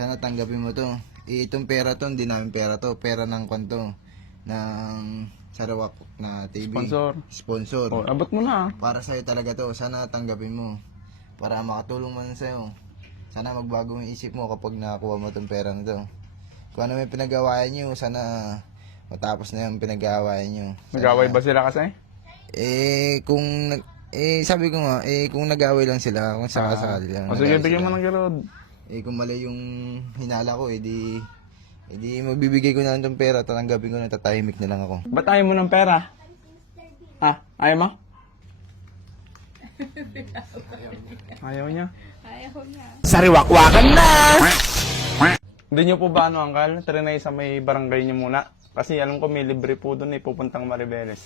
Sana tanggapin mo to. Itong pera to, hindi namin pera to. Pera ng kwanto. Ng Sarawak na TV. Sponsor. Oh, abot mo na. Para sa'yo talaga to. Sana tanggapin mo. Para makatulong man sa'yo. Sana magbago yung isip mo kapag nakakuha mo tong pera na to. Kung ano may pinag-awayan nyo, sana matapos na yung pinag-awayan nyo. Nag-away ba sila kasi? Sabi ko nga, kung nag-away lang sila, kung sakasakali lang. O sige, bigyan mo ng garod. Kung mali yung hinala ko, edi magbibigay ko na lang tong pera, tatanggapin ko na, tatahimik na lang ako. Ba't ayaw mo ng pera? Ayaw mo? Ayaw niya. Ayaw niya. Sariwakwakan na! Hindi niyo po ba Uncle? Trinay sa may barangay niyo muna. Kasi alam ko may libre po doon pupuntang Maribeles.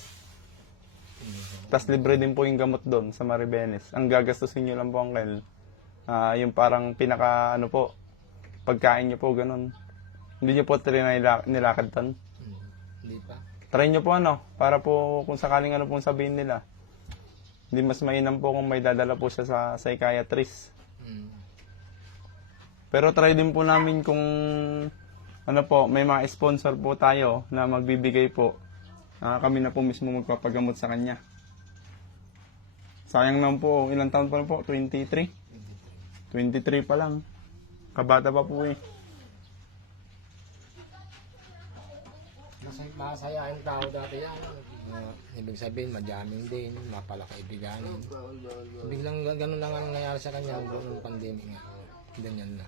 Tapos libre din po yung gamot doon sa Maribeles. Ang gagastusin niyo lang po Uncle, yung parang pinaka pagkain niyo po ganun. Hindi niyo po trinay nilakad doon? Hindi pa. Try niyo po para po kung sakaling pong sabihin nila. Hindi mas mainam po kung may dadala po siya sa psychiatrist. Pero try din po namin kung may mga sponsor po tayo na magbibigay po. Kami na po mismo magpapagamot sa kanya. Sayang naman po, ilang taon pa na po? 23? 23 pa lang. Kabata pa po Masayahin tao dati yan. Ibig sabihin, madyaming din, mapalakaibiganin. Biglang ganun lang ang nangyari sa kanya noong pandemic nga. Ganyan na.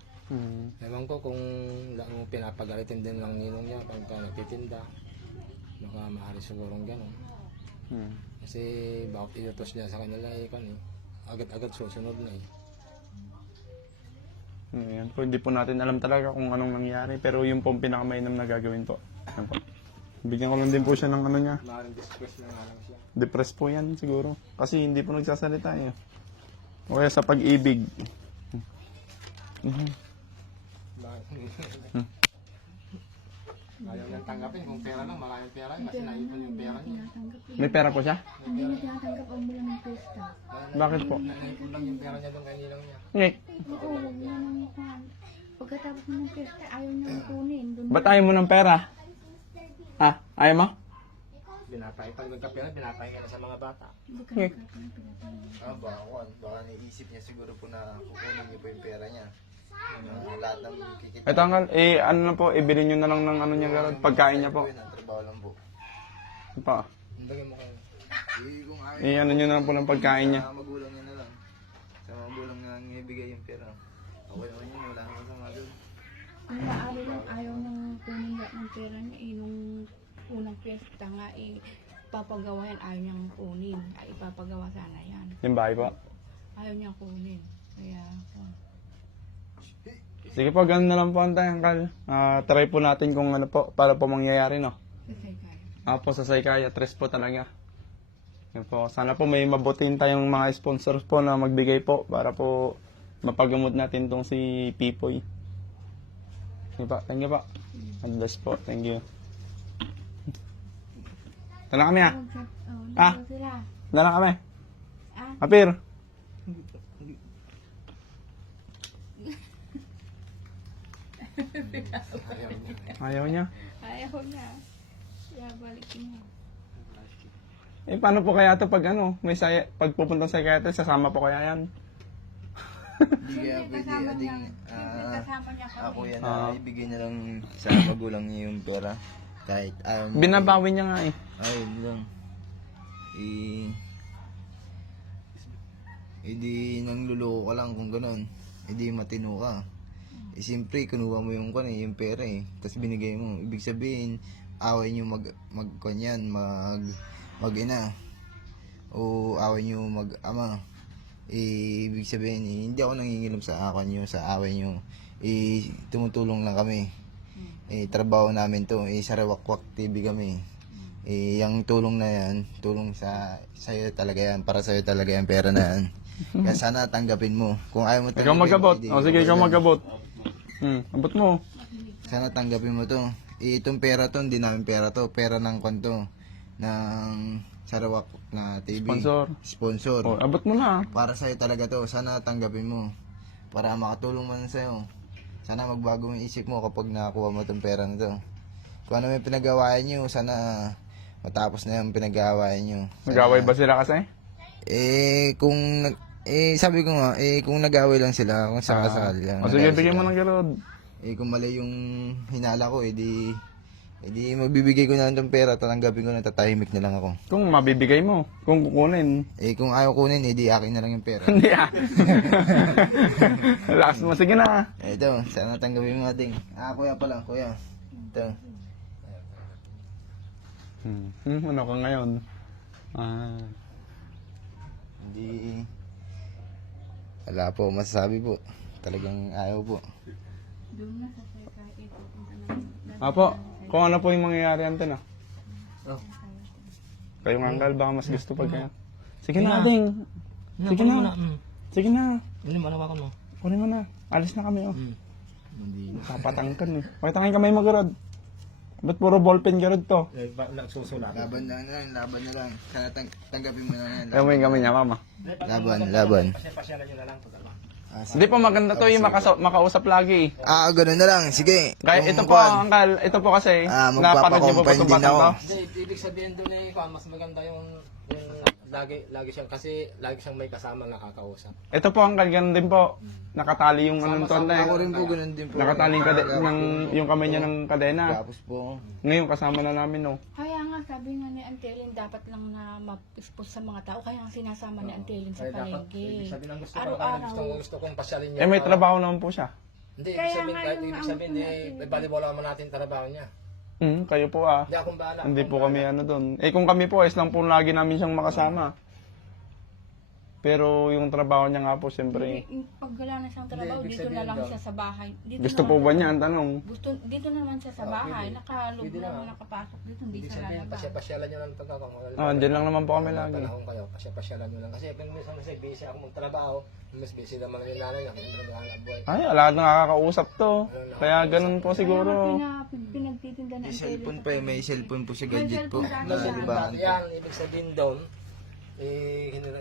Ewan ko kung pinapagalitin din lang ninong niya pagka nagtitinda. Baka maaari sigurong gano'n. Kasi bakit iutos niya sa kanila agad-agad susunod na Yan po, hindi po natin alam talaga kung anong nangyari. Pero yung pong pinakamainam na gagawin po. Yan po. Bigyan ko lang din po siya ng niya. Maaaring distress na nga lang siya. Depressed po yan siguro. Kasi hindi po nagsasalita O kaya sa pag-ibig. Ayaw niyang tanggapin kung pera lang, maraming pera kasi naipon yung pera niya. May pera po siya? Hindi niya tinatanggap ang mula ng pesta. Bakit po? Naipon lang yung pera niya doon kay ninang niya. Ngek. Oo, huwag niya nang mukhaan. Pagkatapos mo ng pesta, ayaw niyang kunin. Doon Ba't ayaw mo ng pera? Ayaw mo? Pag nagkapera, pinapahinga na sa mga bata. hindi ka nagkakaroon. Baka naisip niya siguro po na kukunin niyo po yung pera niya. Lahat ng kikita. Ito Uncle, po, ibili nyo na lang ng niya garod. Pagkain niya po. Trabaho lang po. Pa. Hindi mo kayo. Kung ayaw Nyo na lang po ng pagkain niya. sa magulang niya na lang. Sa magulang na lang ibigay yung pera. Okay naman yun, wala naman sa magulang. Ang maaari lang, ayaw nang kunin lahat ng pera niya. Nung unang pesta nga, papagawa yan, ayaw niyang kunin. Ipapagawa sana yan. Yung bahay po. Ayaw niyang kunin. Kaya, Sige po, ganun na lang po Uncle. Try po natin kung po, para po mangyayari kasi kaya. po sa psychiatrist po talaga. Yan po. Sana po may mabutin tayong mga sponsors po na magbigay po para po mapagamot natin tong si Pipoy. Sige pa, thank you po. God bless po, thank you. Dala kami Sila. Dala kami. Ah. Apir. Ayaw niya. Ayaw niya. Kaya balikin niya. Paano po kaya ito pag pag pupuntang psychiatrist, sasama po kaya yan? Hindi kaya pwede Kasama niya. ading Siyempre kasama niya kami. ako yan na ibigay na lang sa magulang niya yung pera. Kahit ayaw niya. Binabawi niya nga Ay, lang. Hindi nang luloko ka lang kung gano'n. Hindi matino ka. Siyempre, kinuha mo yung yung pera Tapos binigay mo. Ibig sabihin, away nyo mag-ina. O away nyo mag-ama. Ibig sabihin, hindi ako nangingilam sa away nyo. Tumutulong lang kami. Trabaho namin to. Sariwakwak TV kami. Yung tulong na yan, tulong sa'yo talaga yan. Para sa'yo talaga yan, pera na yan. Kaya sana tanggapin mo. Kung ayaw mo tanggapin, Ikaw magabot. Sige, ikaw magabot. Abot mo. Sana tanggapin mo to. Itong pera to, hindi namin pera to. Pera ng kwanto. Ng Sarawak na TV. Sponsor. Abot mo na. Para sa'yo talaga to. Sana tanggapin mo. Para makatulong man sa'yo. sana magbago yung isip mo kapag nakakuha mo itong pera na to. Kung ano may pinag-awayan nyo, sana matapos na yung pinag-awayan nyo. Nag-away ba sila kasi? Sabi ko nga, kung nag-away lang sila, kung sakasakali lang. O sige, nag-away bigyan mo sila. ng garod. Kung mali yung hinala ko, edi magbibigay ko na lang itong pera, tatanggapin ko na, tatahimik na lang ako. Kung mabibigay mo, kung kukunin. Kung ayaw kunin, edi akin na lang yung pera. Hindi ah. Last mo, sige na. Ito, sana tanggapin mo ating. Kuya pala, kuya. Ito. Ano ka ngayon? Hindi. Wala po, masasabi po. Talagang ayaw po. Doon na sa psychiatrist, pupunta na. Apo, kung ano po yung mangyayari antin ah. Oh. Kayo nga Uncle, baka mas gusto pag kaya. Sige na, Ading. Sige na. Sige na. Hindi mo, nawakan mo. Kunin mo na. Alis na kami oh. Hindi. Papatangkan eh. Pakitangin kamay mo garod. Ba't puro ballpen garod to? Nagsusulat. Laban na lang. Sana tanggapin mo na yan. Kaya mo yung kamay niya, mama. Laban. Kasi pasyalan nyo na lang. Total. Hindi po maganda to yung makausap lagi. Ganun na lang. Sige. Kaya ito Kung po, kuwan, Uncle, ito po kasi, napanood niyo po ba magpapakompine itong din batang ako. to? Hindi, ibig sabihin doon mas maganda yung lagi siyang, kasi lagi siyang may kasama nakakausap. Ito po, Uncle, ganun din po. Nakatali yung anong to na Ako rin po, ganun din po. Nakatali yung kamay niya ng kadena. Tapos po. Ngayon, kasama na namin, no. Kaya nga, sabi nga ni Antelin, dapat lang na ma-expose sa mga tao. Kaya nga sinasama ni Antelin sa Kaya dapat, palengke. ibig sabihin ang gusto ko, Araw-araw. gusto kong pasyalin niya. Eh, may trabaho naman po siya. Hindi, Kaya ibig sabihin, nga kahit yung ibig ang sabihin, volleyball naman natin trabaho niya. Kayo po ah. Hindi akong bahala. Hindi po kami ano doon. Kung kami po, lang po lagi namin siyang makasama. Pero yung trabaho niya nga po, siyempre. Pag wala na siyang trabaho, Hindi, ibig dito na sabihin lang daw. siya sa bahay. Dito Gusto na po lang- ba niya? Ang tanong. Dito naman siya sa bahay. pwede. Nakaloob Pwede lang, na. nakapasok dito, hindi Ibig siya sabihin, lalabas. pasyalan nyo lang pagkakamal. Andyan lang naman po kami lagi. Panahon kayo, pasyalan nyo lang. Kasi minsan kasi busy ako magtrabaho, mas busy naman yung nanay niya, kaya naman ang buhay. Ay, lahat nakakausap to. Kaya ganun po siguro. Pinagtitinda na May Antelin cellphone sa pa, may cellphone po siya, gadget po. cellphone dati Nasa yan. libahan po. Yan, ibig sabihin doon,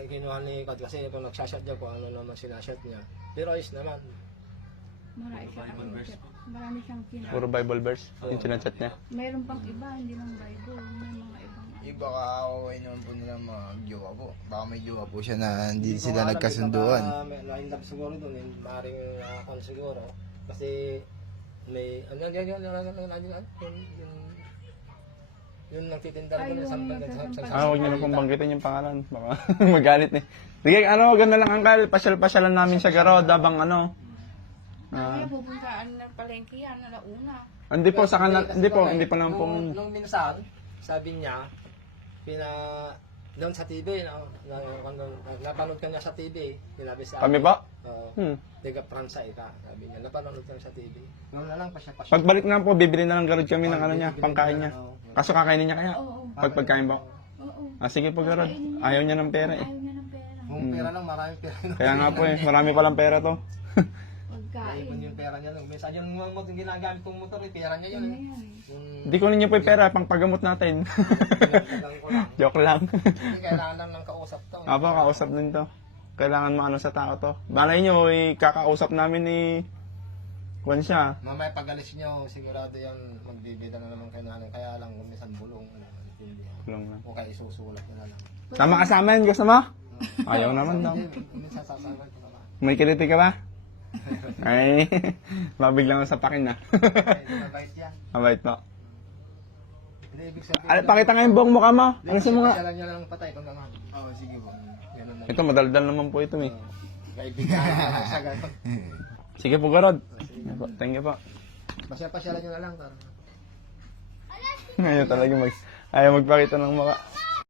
kinuha ni Kad kasi kung nagsashot niya kung ano naman sinashot niya. Pero ayos naman. Marami siyang Puro Bible verse. Yung sinachat niya. Mayroon pang iba, hindi lang Bible. May mga ibang Baka away naman po nila mag-jowa po. Baka may jowa po siya na hindi sila nagkasunduan. Line up siguro doon, maaaring nakakon siguro. Kasi may, yung nagtitinda Ay, doon yung sa nagsasampal. Huwag niyo na pong banggitin yung pangalan. Baka magalit eh. Sige, ganda lang Uncle. Pasyal-pasyalan namin sa Garod habang ano. Kaya pupuntaan ng palengke yan, alauna. Hindi po sa kanal, hindi po naman pong... Nung minsan, sabi niya, doon sa TV, napanood ka niya sa TV, sinabi sa Kami ba? Oo. Tiga Pransa ka, sabi niya, napanood ka sa TV. Noon na lang, pasya-pasya. Pagbalik na po, bibili na lang Garod kami ng ano niya, pangkain niya. Kaso kakainin niya kaya? Oo. Pagkain ba? Oo. Sige po Garod. Ayaw niya ng pera eh. Ayaw niya ng pera. Kung pera lang, maraming pera. Kaya nga po eh, marami palang pera to. Pagkain. Iban yung pera niya. Minsan yung ginagamit kong motor, pera niya yun. Ano yan? Hindi ko ninyo po yung pera, pang pagamot natin. Pinagdagang ko lang. Joke lang. Hindi kailangan lang ng kausap to. Apo, kausap din to. Kailangan maano sa tao to. Balay nyo, kakausap namin ni... Kwan siya. Mamaya pag alis nyo, sigurado yan, magbibida na naman kayo namin. Kaya lang, kung minsan bulong. Lang lang. O kaya isusulat na lang. Sama ka sa amin, gusto mo? Ayaw naman daw. Minsan sasama ko naman. May kiliti ka ba? Ay, mabiglang sa pakin na. Mabait yan. Mabait po. Hindi, ibig sabihin. Pakita nga yung buong mukha mo. Ano sa mga? Pasyalan niya lang patay kung naman. Oo, sige po. Ganun lang. Ito, madaldal naman po ito eh. Kaibigan na sa ganun. Sige po, Garod. Thank you po. Pasyalan niyo na lang. Ngayon talaga ayaw magpakita ng mukha.